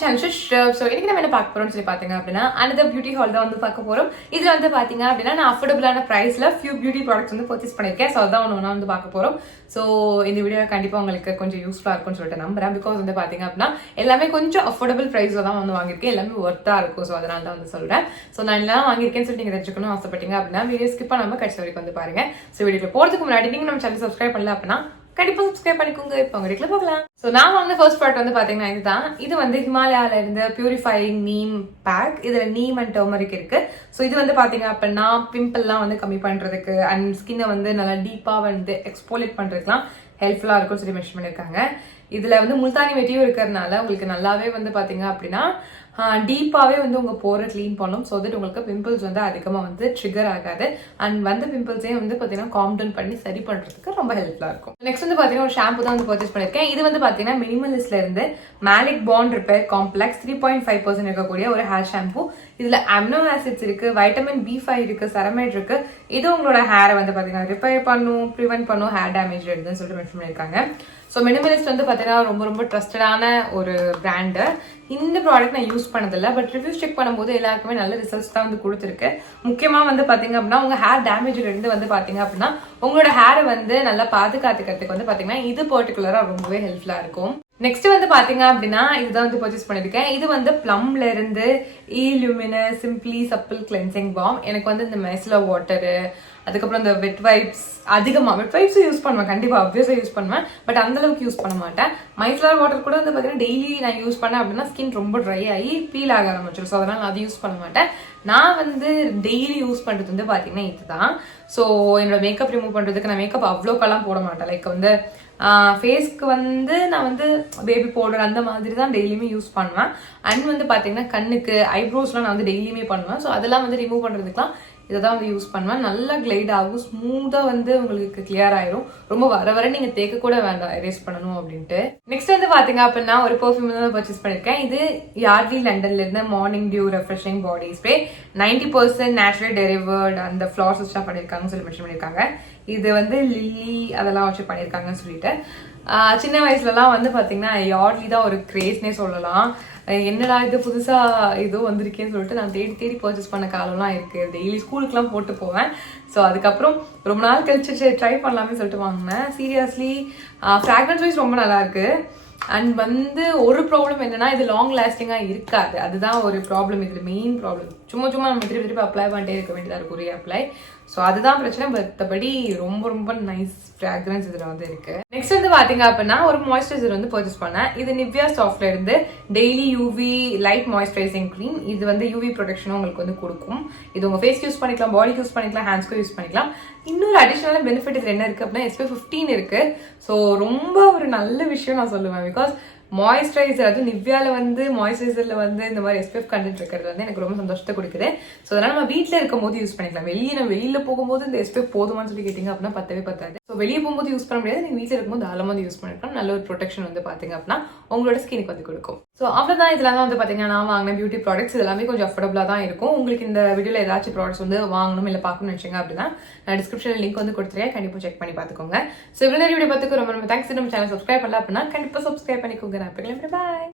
Channel so இன்னைக்கு நம்ம என்ன பார்க்க போறோம்னு சொல்லி பாத்தீங்க அப்படின்னா another பியூட்டி ஹால் தான் வந்து பார்க்க போறோம். இதுல வந்து பாத்தீங்க அப்படின்னா நான் அஃபோர்டபுளான பிரைஸ்ல ஃபியூ பியூட்டி ப்ராடக்ட்ஸ் வந்து பர்ச்சேஸ் பண்ணிருக்கேன். ஸோ அதான் ஒன்று வந்து பார்க்க போறோம். ஸோ இந்த வீடியோ கண்டிப்பா உங்களுக்கு கொஞ்சம் யூஸ்ஃபுல்லா இருக்கும்னு சொல்லிட்டு நம்புறேன். பிகாஸ் வந்து பாத்தீங்க அப்படின்னா எல்லாமே கொஞ்சம் அஃபோர்டபுள் பிரைஸ்ல தான் வந்து வாங்கியிருக்கேன். எல்லாமே ஒர்த்தா இருக்கும். ஸோ அதனால தான் வந்து சொல்றேன். ஸோ நான் எல்லாம் வாங்கியிருக்கேன்னு சொல்லி நீங்க தெரிஞ்சுக்கணும் ஆசைப்பட்டீங்க அப்படின்னா வீடியோ ஸ்கிப் பண்ணாம கடைசி வரைக்கும் வந்து பாருங்க. ஸோ வீடியோ போறதுக்கு முன்னாடி நீங்க நம்ம சேனல் சப்ஸ்கிரைப் பண்ணல அப்படின்னா கண்டிப்பா சப்ஸ்கிரைப் பண்ணிக்கோங்க. இப்போ வீடியோக்குள்ள போகலாம். சோ நான் வாங்கின ஃபர்ஸ்ட் ப்ராடக்ட் வந்து பாத்தீங்கன்னா இதுதான். இது வந்து ஹிமாலயால இருந்து பியூரிஃபையிங் நீம் பேக். இதுல நீம் அண்ட் டர்மரிக் இருக்கு. சோ இது வந்து பாத்தீங்க அப்படின்னா பிம்பிள்லாம் வந்து கம்மி பண்றதுக்கு அண்ட் ஸ்கின்னை வந்து நல்லா டீப்பா வந்து எக்ஸ்போலேட் பண்றதுக்குலாம் ஹெல்ப்ஃபுல்லா இருக்கும்னு சொல்லி மென்ஷன் பண்ணிருக்காங்க. இதுல வந்து முல்தானி வெட்டியும் இருக்கிறதுனால உங்களுக்கு நல்லாவே வந்து பாத்தீங்க அப்படின்னா டீப்பாவே வந்து உங்க போரை கிளீன் பண்ணும். ஸோ தட் உங்களுக்கு பிம்பிள்ஸ் வந்து அதிகமா வந்து ட்ரிகர் ஆகாது அண்ட் வந்து பிம்பிள்ஸே வந்து பாத்தீங்கன்னா காம் டவுன் பண்ணி சரி பண்றதுக்கு ரொம்ப ஹெல்ப்ஃபுல்லா இருக்கும். நெக்ஸ்ட் வந்து பாத்தீங்கன்னா ஒரு ஷாம்பு தான் வந்து பர்ச்சேஸ் பண்ணிருக்கேன். இது வந்து பாத்தீங்கன்னா மினிமலிஸ்ட்ல இருந்து மேலிக் பாண்ட் ரிப்பேர் காம்ப்ளெக்ஸ் 3.5% இருக்கக்கூடிய ஒரு ஹேர் ஷாம்பு. இதுல அமினோ ஆசிட்ஸ் இருக்கு, வைட்டமின் B5 இருக்கு, செரமைட் இருக்கு. இது உங்களோட ஹேரை வந்து பாத்தீங்கன்னா ரிப்பேர் பண்ணும், ப்ரிவென்ட் பண்ணும், ஹேர் டேமேஜ் எடுதுன்னு சொல்லிட்டு மென்ஷன் பண்ணிருக்காங்க. ஸோ மினிமலிஸ்ட் வந்து பாத்தீங்கன்னா ரொம்ப ரொம்ப ட்ரஸ்டடான ஒரு பிராண்டு. இந்த ப்ராடக்ட் நான் யூஸ் பண்ணதில்லை, பட் ரிவ்யூஸ் செக் பண்ணும்போது எல்லாருக்குமே நல்ல ரிசல்ட்ஸ் தான் வந்து கொடுத்துருக்கு. முக்கியமா வந்து பாத்தீங்க அப்படின்னா உங்க ஹேர் டேமேஜ்ல இருந்து வந்து பாத்தீங்க அப்படின்னா உங்களோட ஹேரை வந்து நல்லா பாதுகாத்துக்கிறதுக்கு வந்து பாத்தீங்கன்னா இது பர்டிகுலரா ரொம்பவே ஹெல்ப்ஃபுல்லா இருக்கும். நெக்ஸ்ட் வந்து பாத்தீங்க அப்படின்னா இதுதான் வந்து பர்ச்சேஸ் பண்ணிருக்கேன். இது வந்து பிளம்ல இருந்து இலுமினர் சிம்பிளி சப்பிள் கிளென்சிங் பாம். எனக்கு வந்து இந்த மெஸ்லர் வாட்டரு, அதுக்கப்புறம் இந்த வெட் வைப்ஸ், அதிகமா வெட் வைப்ஸ் யூஸ் பண்ணுவேன், கண்டிப்பா ஆப்வியஸா யூஸ் பண்ணுவேன், பட் அந்த அளவுக்கு யூஸ் பண்ண மாட்டேன். மைஸ்லர் வாட்டர் கூட வந்து பாத்தீங்கன்னா டெய்லி நான் யூஸ் பண்ணேன் அப்படின்னா ஸ்கின் ரொம்ப ட்ரை ஆகி பீல் ஆக ஆரம்பிச்சிடும். ஸோ அதனால நான் அதை யூஸ் பண்ண மாட்டேன். நான் வந்து டெய்லி யூஸ் பண்றது வந்து பாத்தீங்கன்னா இதுதான். ஸோ என்னோட மேக்கப் ரிமூவ் பண்றதுக்கு நான் மேக்கப் அவ்வளோக்கெல்லாம் போட மாட்டேன். லைக் வந்து ஃபேஸ்க்கு வந்து நான் வந்து பேபி பவுடர் அந்த மாதிரி தான் டெய்லியுமே யூஸ் பண்ணுவேன். அண்ட் வந்து பாத்தீங்கன்னா கண்ணுக்கு ஐப்ரோஸ்லாம் நான் வந்து டெய்லியுமே பண்ணுவேன். ஸோ அதெல்லாம் வந்து ரிமூவ் பண்றதுக்குலாம் இதை தான் வந்து யூஸ் பண்ணுவேன். நல்லா கிளைட் ஆகும், ஸ்மூத்தா வந்து உங்களுக்கு கிளியர் ஆயிரும். ரொம்ப வர வர நீங்க தேக்க கூட வேண்டாம் எரேஸ் பண்ணணும் அப்படின்ட்டு. நெக்ஸ்ட் வந்து பாத்தீங்க அப்படின்னா ஒரு பெர்ஃப்யூம் தான் பர்ச்சேஸ் பண்ணிருக்கேன். இது யார்ட்லி லண்டன்ல இருந்து morning dew refreshing body spray. 90% natural derived அந்த ஃபிளார்ஸ் வச்சு பண்ணிருக்காங்கன்னு சொல்லி மென்ஷன் பண்ணிருக்காங்க. இது வந்து லில்லி அதெல்லாம் வச்சு பண்ணிருக்காங்கன்னு சொல்லிட்டு சின்ன வயசுலலாம் வந்து பாத்தீங்கன்னா யார்ட்லி தான் ஒரு கிரேஸ்னே சொல்லலாம். என்னடா இது புதுசா இதோ வந்திருக்கேன்னு சொல்லிட்டு நான் தேடி தேடி பர்ச்சேஸ் பண்ண காலம்லாம் இருக்கு. டெய்லி ஸ்கூலுக்குலாம் போட்டு போவேன். ஸோ அதுக்கப்புறம் ரொம்ப நாள் கழிச்சு ட்ரை பண்ணலாமே சொல்லிட்டு வாங்கினேன். சீரியஸ்லி ஃப்ராக்ரன்ஸ் வைஸ் ரொம்ப நல்லா இருக்கு. அண்ட் வந்து ஒரு ப்ராப்ளம் என்னன்னா இது லாங் லாஸ்டிங்கா இருக்காது. அதுதான் ஒரு ப்ராப்ளம். இது மெயின் ப்ராப்ளம். சும்மா நம்ம திருப்பி அப்ளை பண்ணிட்டே இருக்க வேண்டியதா இருக்கு, ஒரே அப்ளை. ஸோ அதுதான் பிரச்சனை. மற்றபடி ரொம்ப ரொம்ப நைஸ் ஃப்ராக்ரன்ஸ் இதுல வந்து இருக்கு. நெக்ஸ்ட் வந்து பாத்தீங்க அப்படின்னா ஒரு மாய்ஸ்சரைசர் வந்து பர்ச்சேஸ் பண்ணேன். இது நிவ்யா சாஃப்ட்ல இருந்து daily UV light moisturising cream. இது வந்து யூவி ப்ரொடெக்ஷனும் உங்களுக்கு வந்து கொடுக்கும். இது உங்க ஃபேஸ்க்கு யூஸ் பண்ணிக்கலாம், பாடிக்கு யூஸ் பண்ணிக்கலாம், ஹேண்ட்ஸ்க்கு யூஸ் பண்ணிக்கலாம். இன்னொரு அடிஷனல் பெனிஃபிட் இதுல என்ன இருக்கு அப்படின்னா SPF 15 இருக்கு. ஸோ ரொம்ப ஒரு நல்ல விஷயம் நான் சொல்லுவேன். பிகாஸ் மாய்ஸ்சரைசர், அதுவும் நிவ்யால வந்து மாய்ஸ்சரைசர்ல வந்து இந்த மாதிரி SPF கண்டென்ட் இருக்கிறது வந்து எனக்கு ரொம்ப சந்தோஷத்தை கொடுக்குது. ஸோ அதனால நம்ம வீட்டில் இருக்கும் போது யூஸ் பண்ணிக்கலாம். வெளியில போகும்போது இந்த SPF போதுமான்னு சொல்லி கேட்டீங்க அப்படின்னா பத்தவே பத்தாது. ஸோ வெளியே போகும்போது யூஸ் பண்ண முடியாது. நீங்க வீட்டில் இருக்கும்போது தாராளமாக வந்து யூஸ் பண்ணிக்கலாம். நல்ல ஒரு ப்ரொடெக்ஷன் வந்து பாத்தீங்க அப்படின்னா உங்களோட ஸ்கினுக்கு வந்து கொடுக்கும். ஸோ அவ்வளோதான். இதெல்லாம் தான் வந்து பாத்தீங்கன்னா நான் வாங்கின பியூட்டி ப்ராடக்ட்ஸ். எல்லாமே கொஞ்சம் அஃபோர்டபுளா தான் இருக்கும். உங்களுக்கு இந்த வீடியோல ஏதாச்சும் ப்ராடக்ட்ஸ் வந்து வாங்கணும் இல்லை பார்க்கணும்னு நினைச்சீங்க அப்படின்னா நான் டிஸ்கிரிப்ஷன்ல லிங்க் வந்து கொடுத்துருக்கேன். கண்டிப்பா செக் பண்ணி பார்த்துக்கோங்க. ஸோ இவ்வளோ வீடியோ பார்த்துக்கு ரொம்ப தேங்க்ஸ். நம்ம சேனல் சப்ஸ்கிரைப் பண்ணல அப்படின்னா கண்டிப்பா சப்ஸ்கிரைப் பண்ணிக்கோங்க. நான் Bye.